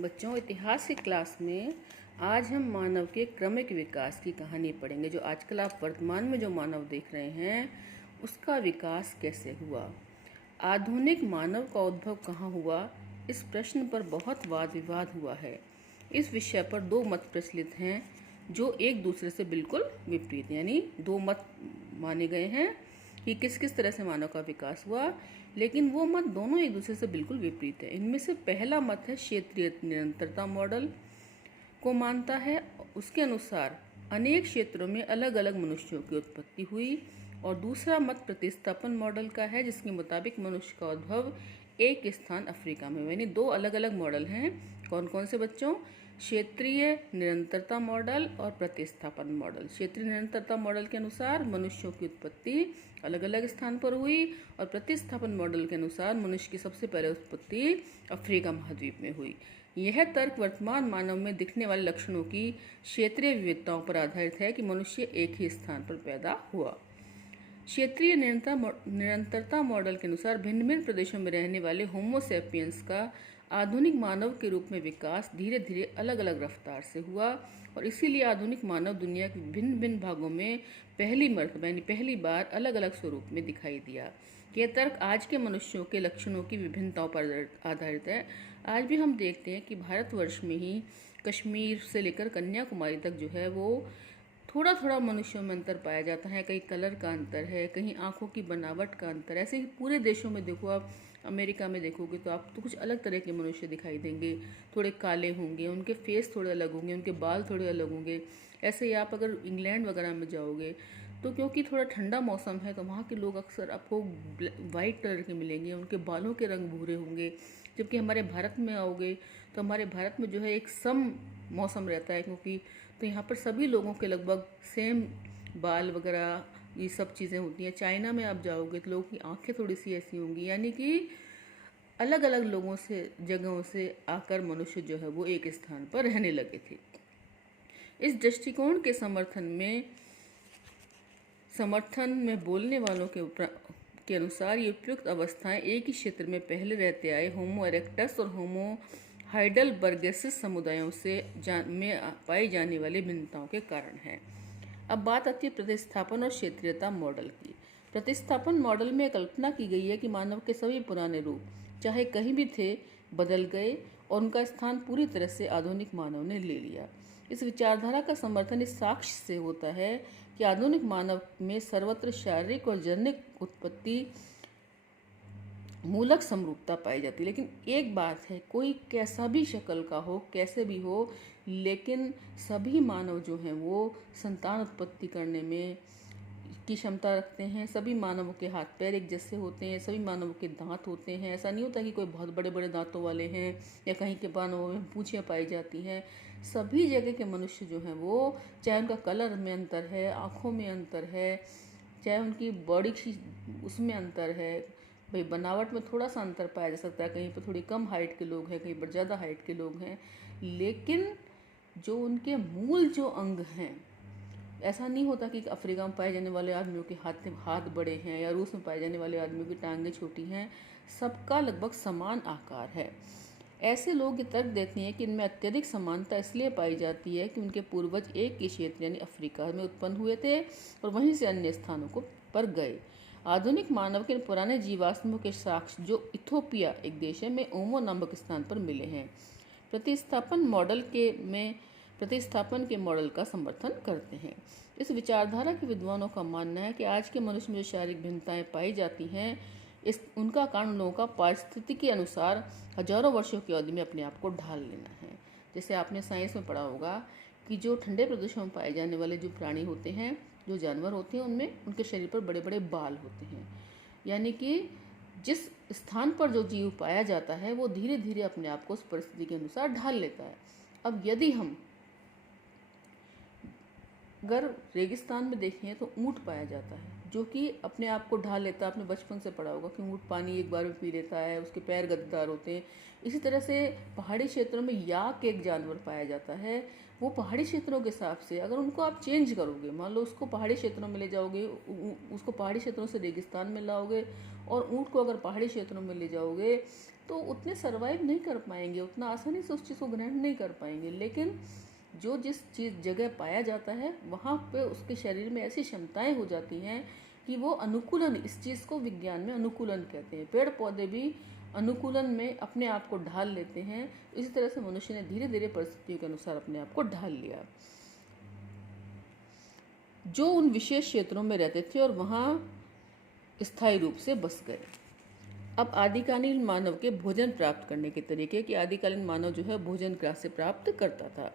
बच्चों, इतिहास की क्लास में आज हम मानव के क्रमिक विकास की कहानी पढ़ेंगे। जो आजकल आप वर्तमान में जो मानव देख रहे हैं उसका विकास कैसे हुआ। आधुनिक मानव का उद्भव कहाँ हुआ, इस प्रश्न पर बहुत वाद विवाद हुआ है। इस विषय पर दो मत प्रचलित हैं जो एक दूसरे से बिल्कुल विपरीत, यानी दो मत माने गए हैं कि किस किस तरह से मानव का विकास हुआ, लेकिन वो मत दोनों एक दूसरे से बिल्कुल विपरीत है। इनमें से पहला मत है क्षेत्रीय निरंतरता मॉडल को मानता है। उसके अनुसार अनेक क्षेत्रों में अलग अलग मनुष्यों की उत्पत्ति हुई। और दूसरा मत प्रतिस्थापन मॉडल का है, जिसके मुताबिक मनुष्य का उद्भव एक स्थान अफ्रीका में। यानी दो अलग अलग मॉडल हैं। कौन कौन से बच्चों? क्षेत्रीय निरंतरता मॉडल और प्रतिस्थापन मॉडल। क्षेत्रीय निरंतरता मॉडल के अनुसार मनुष्यों की उत्पत्ति अलग अलग स्थान पर हुई और प्रतिस्थापन मॉडल के अनुसार मनुष्य की सबसे पहले उत्पत्ति अफ्रीका महाद्वीप में हुई। यह तर्क वर्तमान मानव में दिखने वाले लक्षणों की क्षेत्रीय विविधताओं पर आधारित है कि मनुष्य एक ही स्थान पर पैदा हुआ। क्षेत्रीय निरंतरता मॉडल के अनुसार भिन्न भिन्न प्रदेशों में रहने वाले होमो सेपियंस का आधुनिक मानव के रूप में विकास धीरे धीरे अलग अलग रफ्तार से हुआ और इसीलिए आधुनिक मानव दुनिया के भिन्न भिन्न भागों में पहली मर्तबा यानी पहली बार अलग अलग स्वरूप में दिखाई दिया। यह तर्क आज के मनुष्यों के लक्षणों की विभिन्नताओं पर आधारित है। आज भी हम देखते हैं कि भारतवर्ष में ही कश्मीर से लेकर कन्याकुमारी तक जो है वो थोड़ा थोड़ा मनुष्यों में अंतर पाया जाता है। कहीं कलर का अंतर है, कहीं आंखों की बनावट का अंतर। ऐसे ही पूरे देशों में देखो, आप अमेरिका में देखोगे तो आपको कुछ अलग तरह के मनुष्य दिखाई देंगे। थोड़े काले होंगे, उनके फेस थोड़े अलग होंगे, उनके बाल थोड़े अलग होंगे। ऐसे ही आप अगर इंग्लैंड वगैरह में जाओगे तो क्योंकि थोड़ा ठंडा मौसम है तो वहाँ के लोग अक्सर आपको वाइट कलर के मिलेंगे, उनके बालों के रंग भूरे होंगे। जबकि हमारे भारत में आओगे तो हमारे भारत में जो है एक सम मौसम रहता है, क्योंकि तो यहाँ पर सभी लोगों के लगभग सेम बाल वगैरह ये सब चीज़ें होती हैं। चाइना में आप जाओगे तो लोगों की आंखें थोड़ी सी ऐसी होंगी, यानी कि अलग अलग लोगों से जगहों से आकर मनुष्य जो है वो एक स्थान पर रहने लगे थे। इस दृष्टिकोण के समर्थन में बोलने वालों के अनुसार ये उपयुक्त अवस्थाएं एक ही क्षेत्र में पहले रहते आए होमो इरेक्टस और होमो हाइडेलबर्गेसिस समुदायों में पाई जाने वाली भिन्नताओं के कारण है। अब बात आती है प्रतिस्थापन और क्षेत्रीयता मॉडल की। प्रतिस्थापन मॉडल में कल्पना की गई है कि मानव के सभी पुराने रूप चाहे कहीं भी थे बदल गए और उनका स्थान पूरी तरह से आधुनिक मानव ने ले लिया। इस विचारधारा का समर्थन इस साक्ष्य से होता है कि आधुनिक मानव में सर्वत्र शारीरिक और जनिक उत्पत्ति मूलक समरूपता पाई जाती है। लेकिन एक बात है, कोई कैसा भी शक्ल का हो, कैसे भी हो, लेकिन सभी मानव जो हैं वो संतान उत्पत्ति करने में की क्षमता रखते हैं। सभी मानवों के हाथ पैर एक जैसे होते हैं, सभी मानवों के दांत होते हैं। ऐसा नहीं होता कि कोई बहुत बड़े बड़े दांतों वाले हैं या कहीं के मानवों में पूंछें पाई जाती हैं। सभी जगह के मनुष्य जो हैं वो, चाहे उनका कलर में अंतर है, आँखों में अंतर है, चाहे उनकी बॉडी की उसमें अंतर है, भाई बनावट में थोड़ा सा अंतर पाया जा सकता है। कहीं पर थोड़ी कम हाइट के लोग हैं, कहीं पर ज़्यादा हाइट के लोग हैं, लेकिन जो उनके मूल जो अंग हैं, ऐसा नहीं होता कि अफ्रीका में पाए जाने वाले आदमियों के हाथ बड़े हैं या रूस में पाए जाने वाले आदमियों की टांगें छोटी हैं। सबका लगभग समान आकार है। ऐसे लोग ये तर्क देते हैं कि इनमें अत्यधिक समानता इसलिए पाई जाती है कि उनके पूर्वज एक ही क्षेत्र यानी अफ्रीका में उत्पन्न हुए थे और वहीं से अन्य स्थानों को पर गए। आधुनिक मानव के पुराने जीवाश्मों के साक्ष्य जो इथोपिया एक देश है में ओमो नामक स्थान पर मिले हैं, प्रतिस्थापन के मॉडल का समर्थन करते हैं। इस विचारधारा के विद्वानों का मानना है कि आज के मनुष्य में जो शारीरिक भिन्नताएं पाई जाती हैं उनका कारण लोगों का पारिस्थितिकी के अनुसार हजारों वर्षों की अवधि में अपने आप को ढाल लेना है। जैसे आपने साइंस में पढ़ा होगा कि जो ठंडे प्रदेशों में पाए जाने वाले जो प्राणी होते हैं, जो जानवर होते हैं, उनमें उनके शरीर पर बड़े बड़े बाल होते हैं। यानी कि जिस स्थान पर जो जीव पाया जाता है वो धीरे धीरे अपने आप को उस परिस्थिति के अनुसार ढाल लेता है। अब यदि हम अगर रेगिस्तान में देखें तो ऊँट पाया जाता है जो कि अपने आप को ढाल लेता है। आपने बचपन से पढ़ा होगा कि ऊँट पानी एक बार में पी लेता है, उसके पैर गद्दार होते हैं। इसी तरह से पहाड़ी क्षेत्रों में याक एक जानवर पाया जाता है। वो पहाड़ी क्षेत्रों के हिसाब से अगर उनको आप चेंज करोगे, मान लो उसको पहाड़ी क्षेत्रों में ले जाओगे, उसको पहाड़ी क्षेत्रों से रेगिस्तान में लाओगे और ऊँट को अगर पहाड़ी क्षेत्रों में ले जाओगे तो उतने सर्वाइव नहीं कर पाएंगे, उतना आसानी से उस चीज़ को ग्रहण नहीं कर पाएंगे। लेकिन जो जिस चीज़ जगह पाया जाता है वहाँ पे उसके शरीर में ऐसी क्षमताएं हो जाती हैं कि वो अनुकूलन, इस चीज़ को विज्ञान में अनुकूलन कहते हैं। पेड़ पौधे भी अनुकूलन में अपने आप को ढाल लेते हैं। इसी तरह से मनुष्य ने धीरे धीरे परिस्थितियों के अनुसार अपने आप को ढाल लिया। जो उन विशेष क्षेत्रों में रहते थे और वहाँ स्थायी रूप से बस गए। अब आदिकालीन मानव के भोजन प्राप्त करने के तरीके कि आदिकालीन मानव जो है भोजन कहाँ से प्राप्त करता था।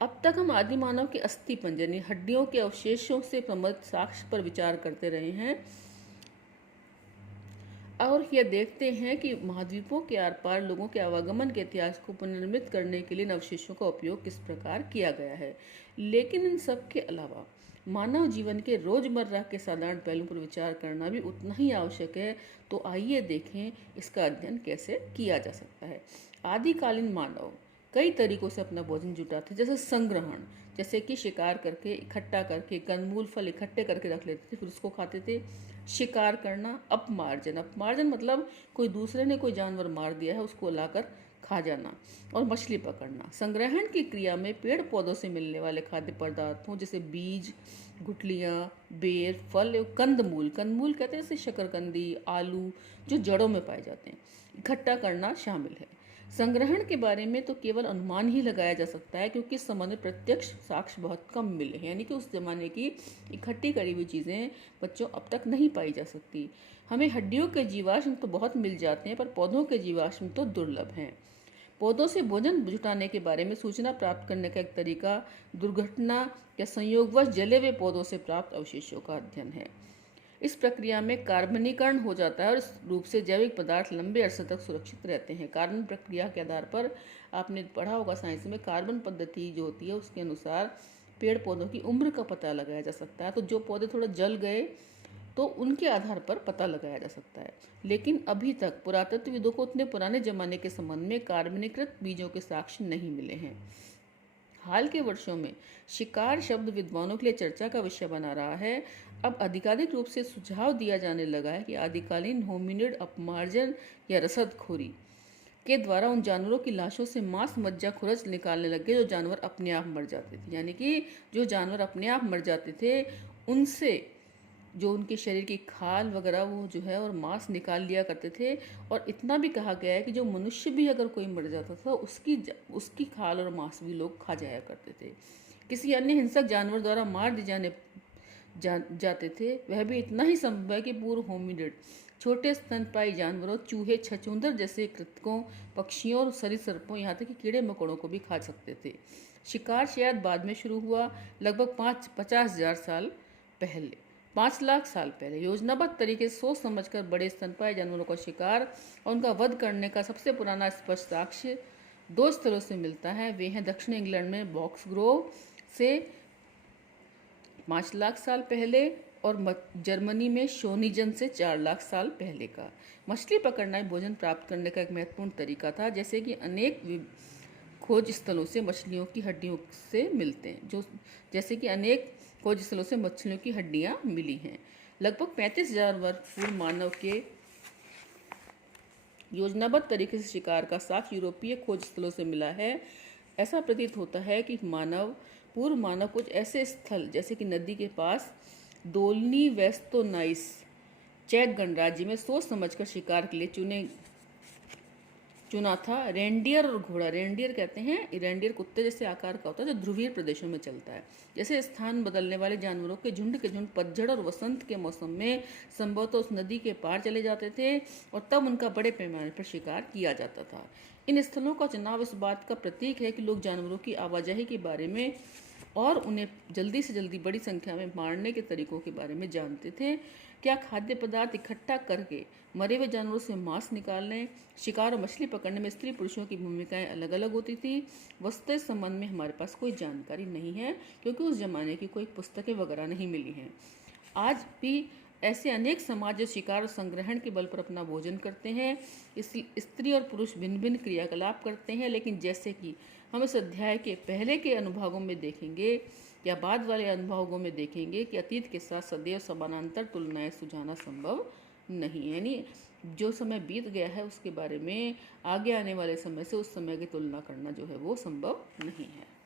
अब तक हम आदि मानव के अस्थि पंजर यानी हड्डियों के अवशेषों से प्रमित साक्ष्य पर विचार करते रहे हैं और यह देखते हैं कि महाद्वीपों के आर पार लोगों के आवागमन के इतिहास को पुनर्निर्मित करने के लिए इन अवशेषों का उपयोग किस प्रकार किया गया है। लेकिन इन सब के अलावा मानव जीवन के रोजमर्रा के साधारण पहलुओं पर विचार करना भी उतना ही आवश्यक है। तो आइए देखें इसका अध्ययन कैसे किया जा सकता है। आदिकालीन मानव कई तरीकों से अपना भोजन जुटाते, जैसे संग्रहण, जैसे कि शिकार करके इकट्ठा करके कंदमूल फल इकट्ठे करके रख लेते थे, फिर उसको खाते थे। शिकार करना। अपमार्जन, अपमार्जन मतलब कोई दूसरे ने कोई जानवर मार दिया है उसको लाकर खा जाना। और मछली पकड़ना। संग्रहण की क्रिया में पेड़ पौधों से मिलने वाले खाद्य पदार्थों जैसे बीज, गुठलियाँ, बेर, फल एवं कंदमूल, कंदमूल कहते हैं जैसे शकरकंदी, आलू, जो जड़ों में पाए जाते हैं, इकट्ठा करना शामिल है। संग्रहण के बारे में तो केवल अनुमान ही लगाया जा सकता है क्योंकि इस संबंध में प्रत्यक्ष साक्ष्य बहुत कम मिले हैं। यानी कि उस जमाने की इकट्ठी करी हुई चीज़ें बच्चों अब तक नहीं पाई जा सकती। हमें हड्डियों के जीवाश्म तो बहुत मिल जाते हैं पर पौधों के जीवाश्म तो दुर्लभ हैं। पौधों से भोजन जुटाने के बारे में सूचना प्राप्त करने का एक तरीका दुर्घटना या संयोगवश जले हुए पौधों से प्राप्त अवशेषों का अध्ययन है। इस प्रक्रिया में कार्बनीकरण हो जाता है और इस रूप से जैविक पदार्थ लंबे अरसे तक सुरक्षित रहते हैं। कार्बन प्रक्रिया के आधार पर आपने पढ़ा होगा साइंस में, कार्बन पद्धति जो होती है उसके अनुसार पेड़ पौधों की उम्र का पता लगाया जा सकता है। तो जो पौधे थोड़ा जल गए तो उनके आधार पर पता लगाया जा सकता है। लेकिन अभी तक पुरातत्वविदों को उतने पुराने जमाने के संबंध में कार्बनीकृत बीजों के साक्ष्य नहीं मिले हैं। हाल के वर्षों में शिकार शब्द विद्वानों के लिए चर्चा का विषय बना रहा है। अब आधिकारिक रूप से सुझाव दिया जाने लगा है कि आदिकालीन होमिनिड अपमार्जन या रसदखोरी के द्वारा उन जानवरों की लाशों से मांस, मज्जा, खुरच निकालने लगे जो जानवर अपने आप मर जाते थे। यानी कि जो जानवर अपने आप मर जाते थे उनसे जो उनके शरीर की खाल वगैरह वो जो है और मांस निकाल लिया करते थे। और इतना भी कहा गया है कि जो मनुष्य भी अगर कोई मर जाता था उसकी खाल और मांस भी लोग खा जाया करते थे। किसी अन्य हिंसक जानवर द्वारा मार दिए जाते थे वह भी इतना ही संभव है कि पूर्व होमिनिड छोटे स्तनपायी जानवरों, चूहे, छछूंदर जैसे कृंतकों, पक्षियों और सरीसृपों, यहाँ तक कि कीड़े मकोड़ों को भी खा सकते थे। शिकार शायद बाद में शुरू हुआ, लगभग 50,000 साल पहले, 5 लाख साल पहले। योजनाबद्ध तरीके से सोच समझकर बड़े स्तनपायी जानवरों का शिकार और उनका वध करने का सबसे पुराना स्पष्ट साक्ष्य 2 स्थलों से मिलता है। वे हैं दक्षिण इंग्लैंड में बॉक्स ग्रोव से 5 लाख साल पहले और जर्मनी में शोनिजन से 4 लाख साल पहले का। मछली पकड़ना भोजन प्राप्त करने का एक महत्वपूर्ण तरीका था, जैसे कि अनेक खोज स्थलों से मछलियों की हड्डियों से मिलते हैं, जैसे कि अनेक खोज स्थलों से मछलियों की हड्डियां मिली हैं। लगभग 35,000 वर्ष पूर्व मानव के योजनाबद्ध तरीके से शिकार का साक्ष्य यूरोपीय खोज स्थलों से मिला है। ऐसा प्रतीत होता है कि पूर्व मानव कुछ ऐसे स्थल जैसे कि नदी के पास दोलनी वेस्तोनाइस चेक गणराज्य में सोच समझकर शिकार के लिए चुना था। रेंडियर और घोड़ा, रेंडियर कहते हैं, रेंडियर कुत्ते जैसे आकार का होता है जो ध्रुवीय प्रदेशों में चलता है। जैसे स्थान बदलने वाले जानवरों के झुंड पतझड़ और वसंत के मौसम में संभवतः उस नदी के पार चले जाते थे और तब उनका बड़े पैमाने पर शिकार किया जाता था। इन स्थलों का चुनाव इस बात का प्रतीक है कि लोग जानवरों की आवाजाही के बारे में और उन्हें जल्दी से जल्दी बड़ी संख्या में मारने के तरीकों के बारे में जानते थे। क्या खाद्य पदार्थ इकट्ठा करके मरे हुए जानवरों से मांस निकालने, शिकार और मछली पकड़ने में स्त्री पुरुषों की भूमिकाएं अलग अलग होती थी। वस्तुतः इस संबंध में हमारे पास कोई जानकारी नहीं है क्योंकि उस जमाने की कोई पुस्तकें वगैरह नहीं मिली हैं। आज भी ऐसे अनेक समाज जो शिकार और संग्रहण के बल पर अपना भोजन करते हैं। स्त्री और पुरुष भिन्न भिन्न क्रियाकलाप करते हैं, लेकिन जैसे कि हम इस अध्याय के पहले के अनुभागों में देखेंगे या बाद वाले अनुभागों में देखेंगे कि अतीत के साथ सदैव समानांतर तुलनाएं सुझाना संभव नहीं है। यानी जो समय बीत गया है उसके बारे में आगे आने वाले समय से उस समय की तुलना करना जो है वो संभव नहीं है।